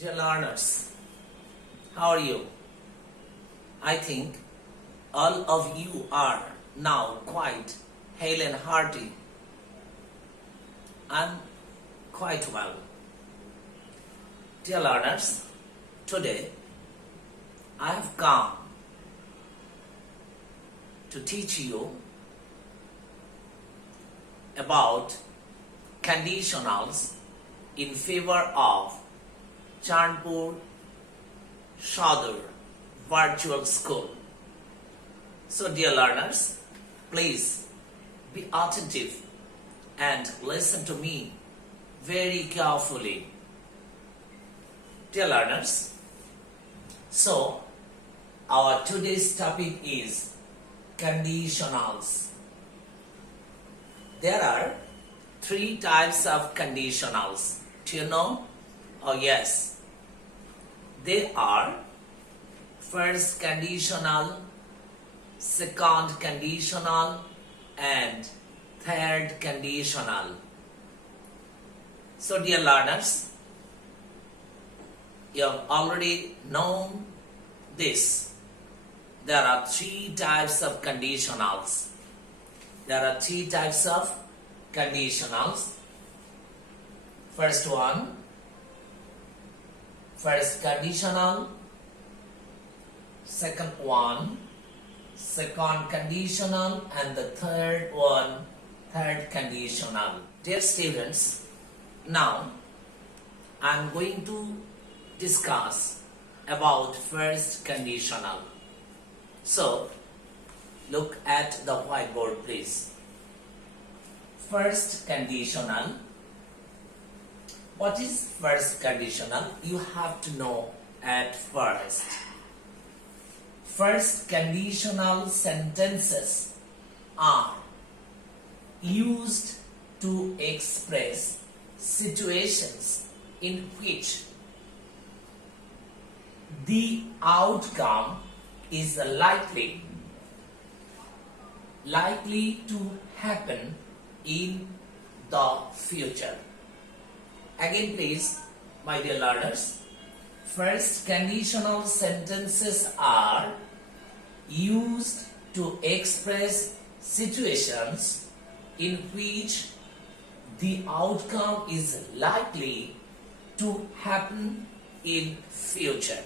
Dear learners, how are you? I think all of you are now quite hale and hearty. I'm quite well. Dear learners, today I have come to teach you about conditionals in favor of Chandpur Shadur Virtual School. So dear learners, please be attentive and listen to me very carefully. Dear learners, so our today's topic is conditionals. There are three types of conditionals. Do you know? Oh yes. They are first conditional, second conditional, and third conditional. So dear learners, you have already known this. There are three types of conditionals. There are three types of conditionals. First one, first conditional. Second one, second conditional, and the third one, third conditional. Dear students, now I am going to discuss about first conditional. So look at the whiteboard, please. First conditional. What is first conditional? You have to know at first. First conditional sentences are used to express situations in which the outcome is likely to happen in the future. Again please, my dear learners, first conditional sentences are used to express situations in which the outcome is likely to happen in future.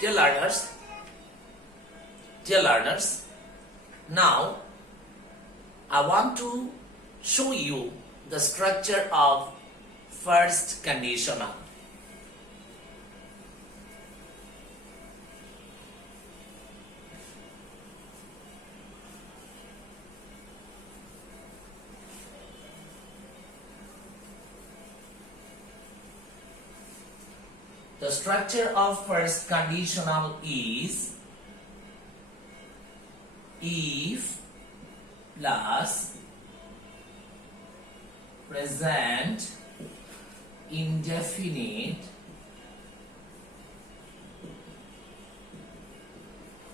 Dear learners, now I want to show you the structure of first conditional. The structure of first conditional is if plus present indefinite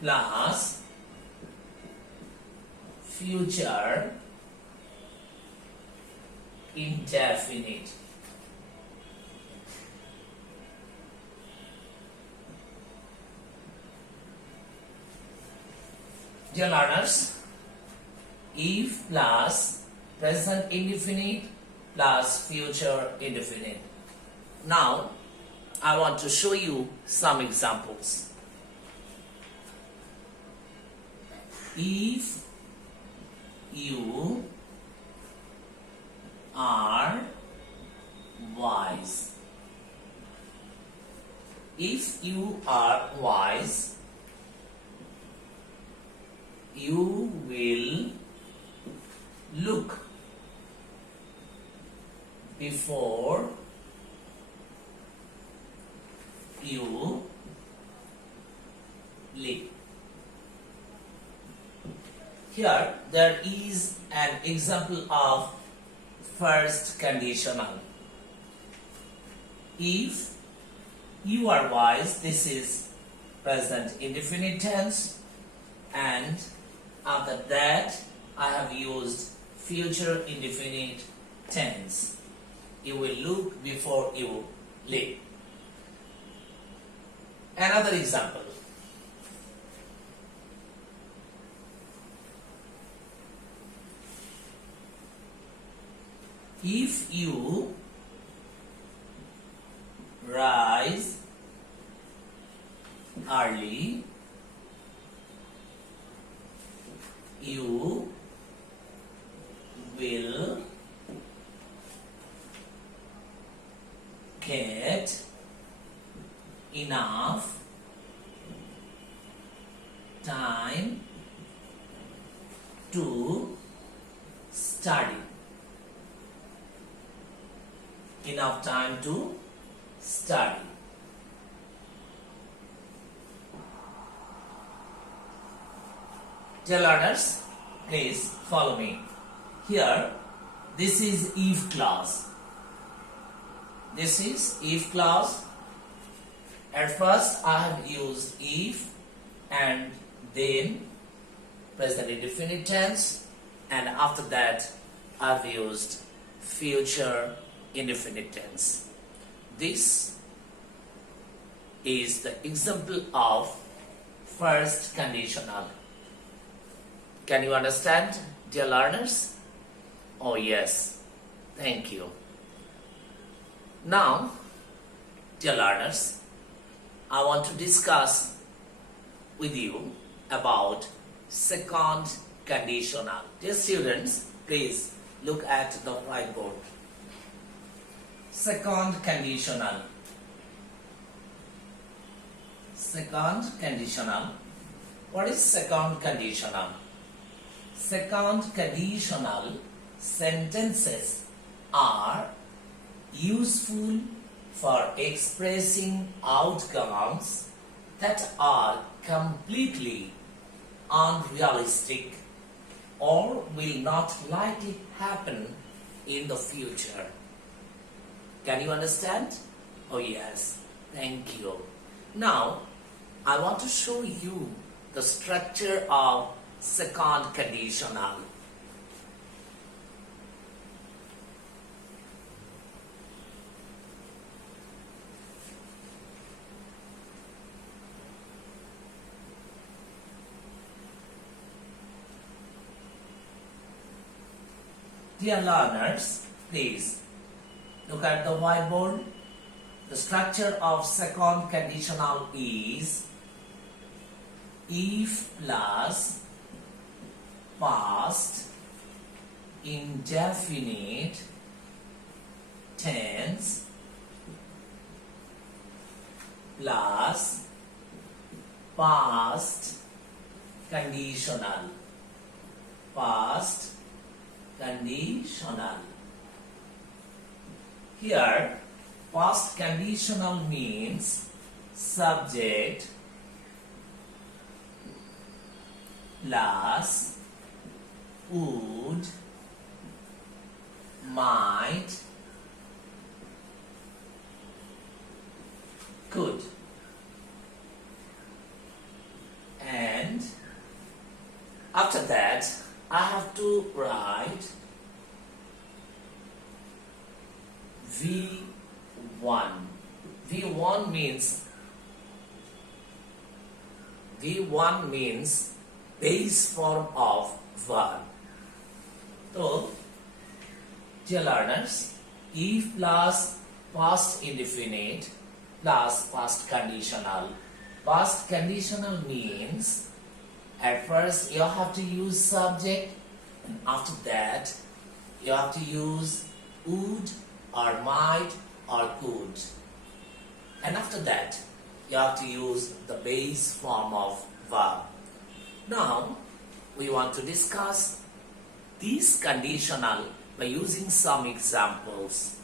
plus future indefinite. Dear learners, if plus present indefinite plus future indefinite. Now, I want to show you some examples. If you are wise. If you are wise, you will look before you leap. Here there is an example of first conditional. If you are wise, this is present indefinite tense, and after that I have used future indefinite tense. you will look before you leap. Another example. If you rise early, you will get enough time to study. Enough time to study. Dear learners, please follow me. Here, this is if clause. This is if clause. At first, I have used if and then present indefinite tense, and after that, I've used future indefinite tense. This is the example of first conditional. Can you understand, dear learners? Oh yes, thank you. Now, dear learners, I want to discuss with you about second conditional. Dear students, please look at the whiteboard. Second conditional. Second conditional. What is second conditional? Second conditional sentences are useful for expressing outcomes that are completely unrealistic or will not likely happen in the future. Can you understand? Oh yes, thank you. Now, I want to show you the structure of second conditional. Dear learners, please look at the whiteboard. The structure of second conditional is if plus past indefinite tense plus past conditional. Past conditional. Here, past conditional means subject plus would, might, could, and after that I have to write V1. V1 means base form of verb. So, dear learners, if plus past indefinite plus past conditional. Past conditional means at first you have to use subject, and after that you have to use would or might or could, and after that you have to use the base form of verb. Now we want to discuss these conditional by using some examples.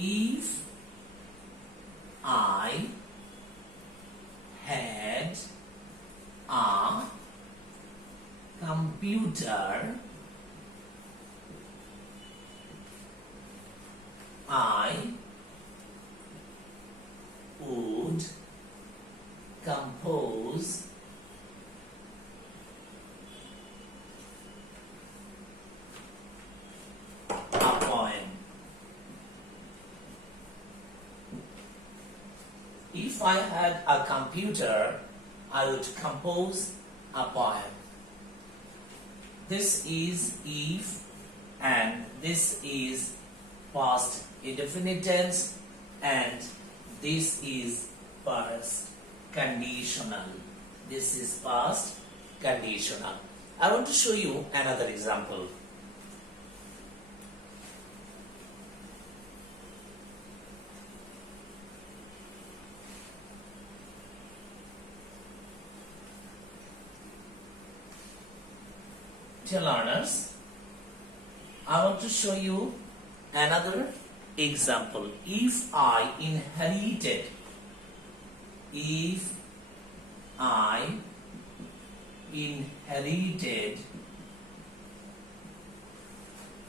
If I had a computer, I would compose If I had a computer, I would compose a poem. This is if and this is past indefinite tense and this is past conditional. This is past conditional. I want to show you another example. Dear learners, I want to show you another example. If I inherited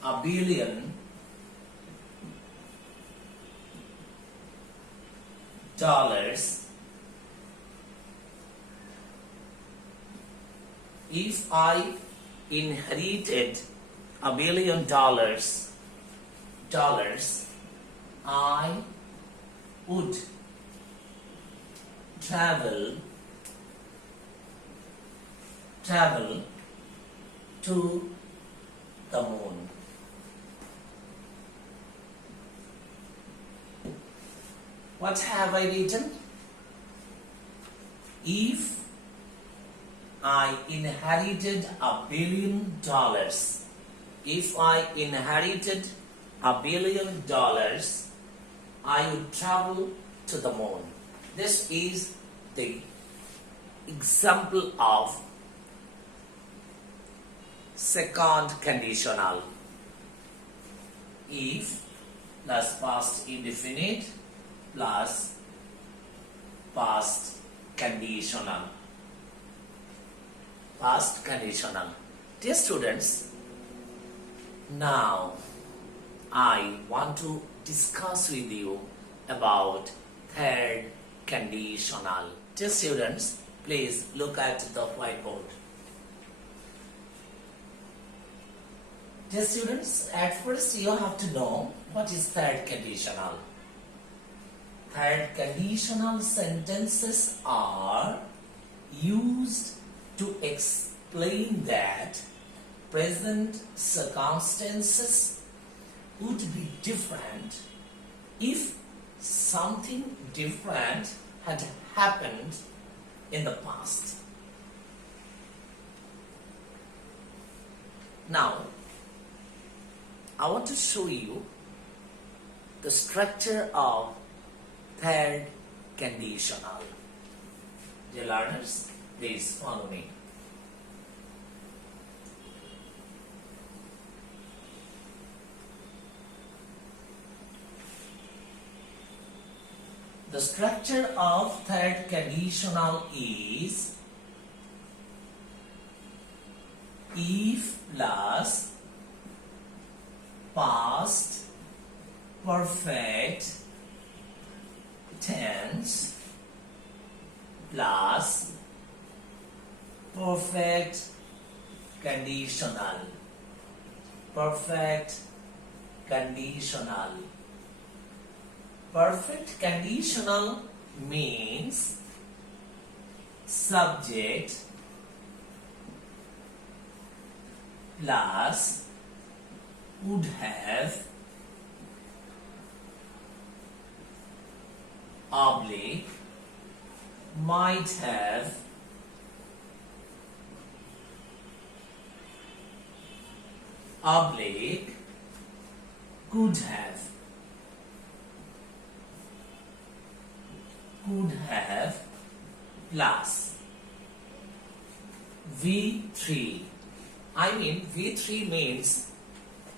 $1 billion, if I inherited $1 billion, I would travel to the moon. What have I written? If I inherited $1 billion, if I inherited $1 billion, I would travel to the moon. This is the example of second conditional. If plus past indefinite plus past conditional. Past conditional. Dear students, now I want to discuss with you about third conditional. Dear students, please look at the whiteboard. Dear students, at first you have to know what is third conditional. Third conditional sentences are used to explain that present circumstances would be different if something different had happened in the past. Now, I want to show you the structure of third conditional. Dear learners, please follow me. The structure of third conditional is if plus past perfect tense plus perfect conditional. Perfect conditional. Perfect conditional means subject plus would have oblique might have oblique could have plus V3. I mean V3 means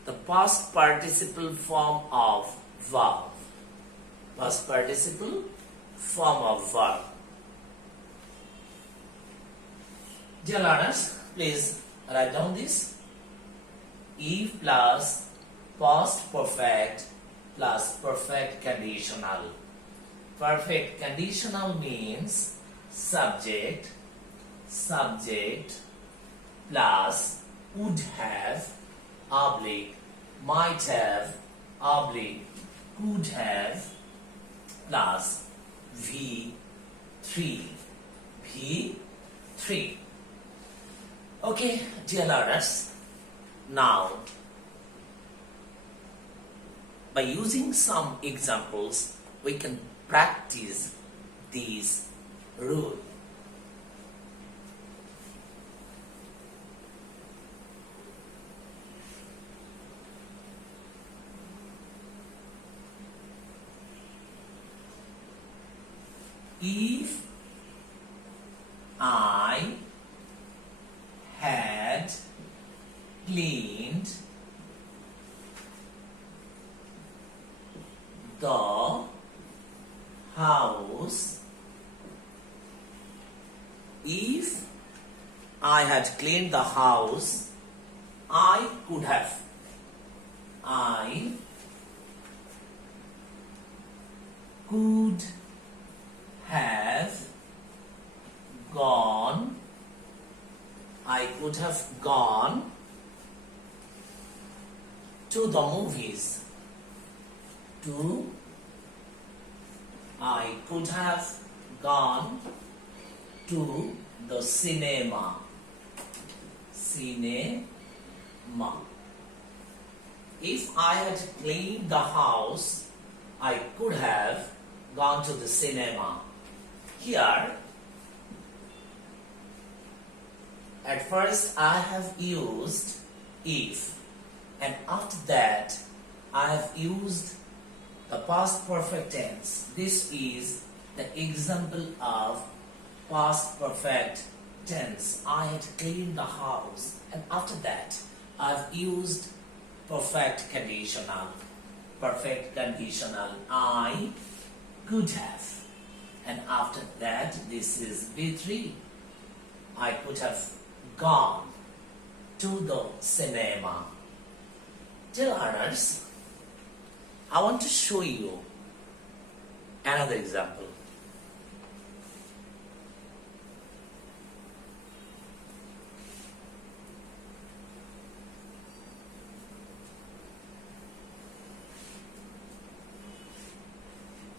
the past participle form of verb. Past participle form of verb. Dear learners, please write down this. If plus past perfect plus perfect conditional. Perfect conditional means subject plus would have oblique might have oblique could have plus V3. 3. V3. Okay, dear learners, now by using some examples, we can practice these rules. If I had cleaned the house, if I had cleaned the house, I could have gone, I could have gone to the movies. I could have gone to the cinema. If I had cleaned the house, I could have gone to the cinema. Here, at first I have used if, and after that I have used the past perfect tense. This is the example of past perfect tense. I had cleaned the house, and after that I have used perfect conditional. I could have, and after that this is V3. I could have gone to the cinema. Dear learners, I want to show you another example.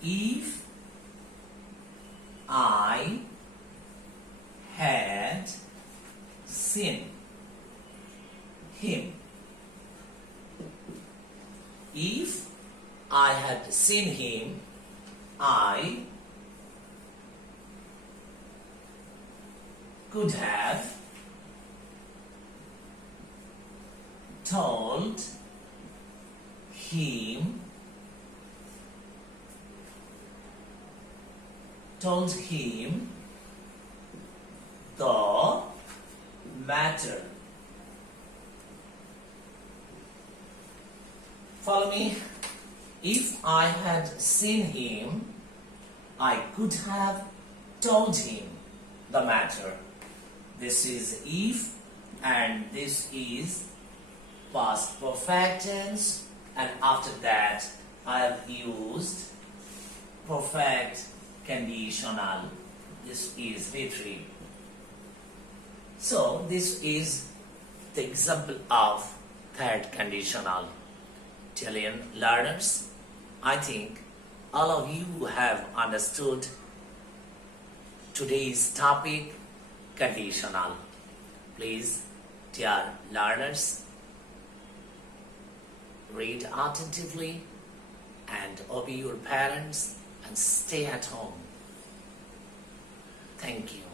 If I had seen him, if I had seen him, I could have told him the matter. Follow me. If I had seen him, I could have told him the matter. This is if, and this is past perfect tense, and after that I have used perfect conditional. This is V3. So this is the example of third conditional. Dear learners, I think all of you have understood today's topic, conditional. Please, dear learners, read attentively and obey your parents and stay at home. Thank you.